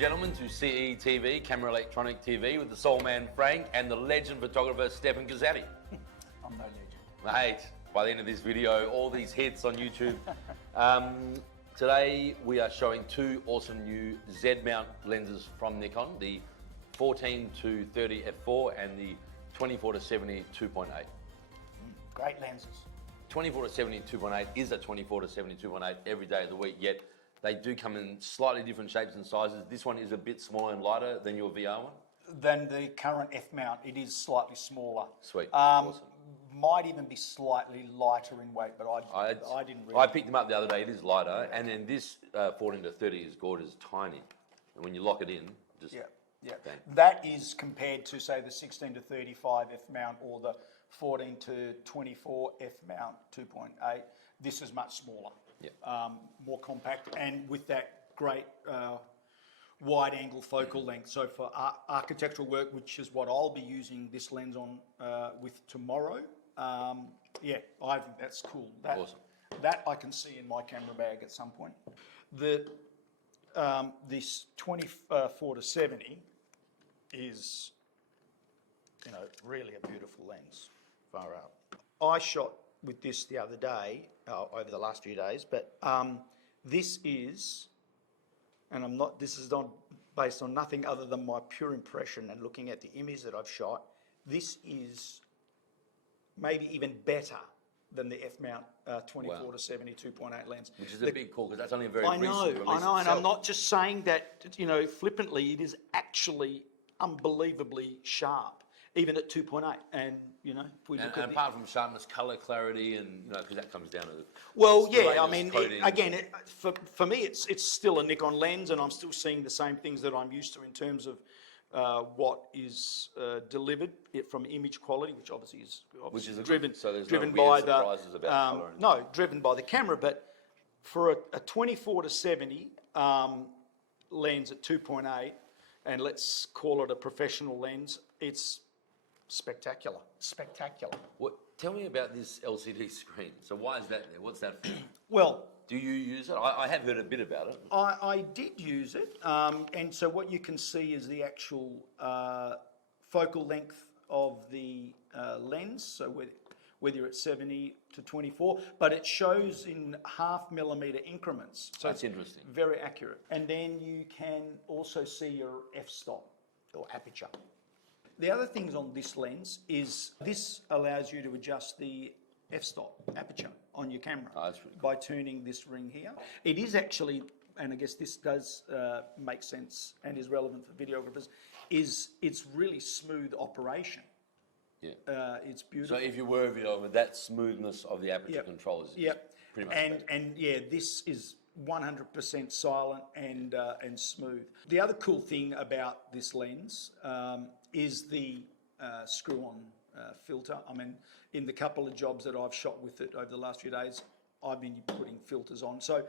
gentlemen, to CETV, Camera Electronic TV, with the Saulman Frank and the legend photographer Stefan Gosatti. I'm no legend. Mate, by the end of this video, all these hits on YouTube. Today we are showing two awesome new Z-mount lenses from Nikon, the 14 to 30 f4 and the 24 to 70 2.8. Great lenses. 24 to 70 2.8 is a 24 to 70 2.8 every day of the week, yet they do come in slightly different shapes and sizes. This one is a bit smaller and lighter than your VR one. Than the current F mount, it is slightly smaller. Sweet, awesome. Might even be slightly lighter in weight, but I didn't really. I picked them up the other day. It is lighter, and then this 14 to 30 is gorgeous, tiny, and when you lock it in, just bang. That is compared to say the 16 to 35 F mount or the 14 to 24 F mount 2.8. This is much smaller, more compact, and with that great wide angle focal length. So for architectural work, which is what I'll be using this lens on with tomorrow, I think that's cool. Awesome. That I can see in my camera bag at some point. This 24 to 70 is, really a beautiful lens, far out. I shot with this the other day, over the last few days, but this is, and this is not based on nothing other than my pure impression and looking at the image that I've shot, this is maybe even better than the F-mount 24 to 70 2.8 lens. Which is a big call, because that's only a very recent release. I know, and I'm not just saying that, flippantly. It is actually unbelievably sharp, even at 2.8. And, if we look at apart from sharpness, colour clarity, and, because that comes down to the... Well, yeah, I mean, for me, it's still a Nikon lens, and I'm still seeing the same things that I'm used to in terms of what is delivered from image quality, which obviously is driven, so there's driven no by surprises about colour. No, driven by the camera. But for a 24 to 70 lens at 2.8, and let's call it a professional lens, it's spectacular. Spectacular. Tell me about this LCD screen. So why is that there? What's that for? Well, do you use it? I have heard a bit about it. I did use it, and so what you can see is the actual focal length of the lens, so whether you're at 70 to 24, but it shows in 0.5 millimeter increments. So that's interesting. Very accurate. And then you can also see your f-stop or aperture. The other things on this lens is this allows you to adjust the f-stop aperture on your camera by turning this ring here. It is actually, and I guess this does make sense and is relevant for videographers, it's really smooth operation. Yeah. It's beautiful. So if you were a videographer, that smoothness of the aperture control is pretty much and this is 100% silent and smooth. The other cool thing about this lens is the screw-on filter. I mean, in the couple of jobs that I've shot with it over the last few days, I've been putting filters on. So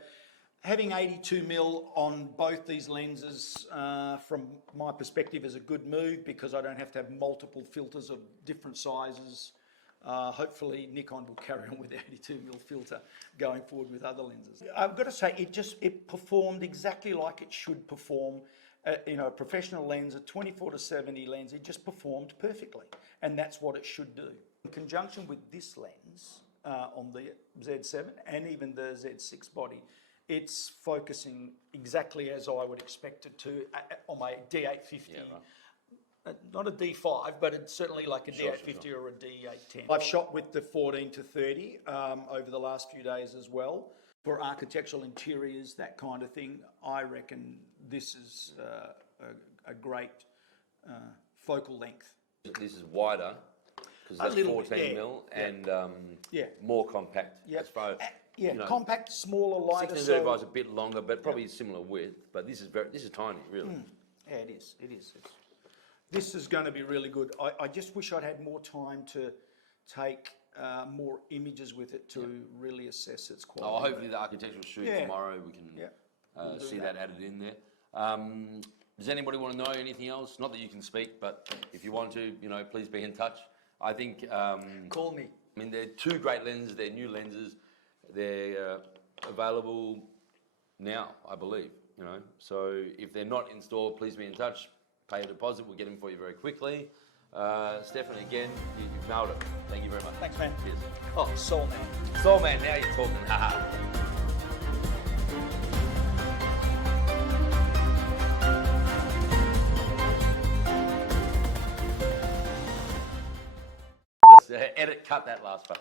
having 82mm on both these lenses, from my perspective, is a good move, because I don't have to have multiple filters of different sizes. Hopefully Nikon will carry on with the 82mm filter going forward with other lenses. I've got to say, it performed exactly like it should perform. A professional lens, a 24 to 70 lens, it just performed perfectly, and that's what it should do. In conjunction with this lens on the Z7 and even the Z6 body, it's focusing exactly as I would expect it to on my D850. Yeah, right. Not a D5, but it's certainly like a D850 or a D810. I've shot with the 14 to 30 over the last few days as well. For architectural interiors, that kind of thing, I reckon this is a great focal length. This is wider, because that's 14mm and more compact. As far as, compact, smaller, lighter. 1635 is a bit longer, but probably similar width. But this is tiny, really. Yeah, it is. This is going to be really good. I just wish I'd had more time to take more images with it to really assess its quality. Oh, hopefully the architectural shoot tomorrow we can see that added in there. Does anybody want to know anything else? Not that you can speak, but if you want to, please be in touch. I think... call me. I mean, they're two great lenses. They're new lenses. They're available now, I believe. you know. So if they're not in store, please be in touch. Pay a deposit. We'll get them for you very quickly. Stefan, again, you've nailed it. Thank you very much. Thanks, man. Cheers. Oh, Saulman. Saulman, now you're talking. Haha. Just cut that last part.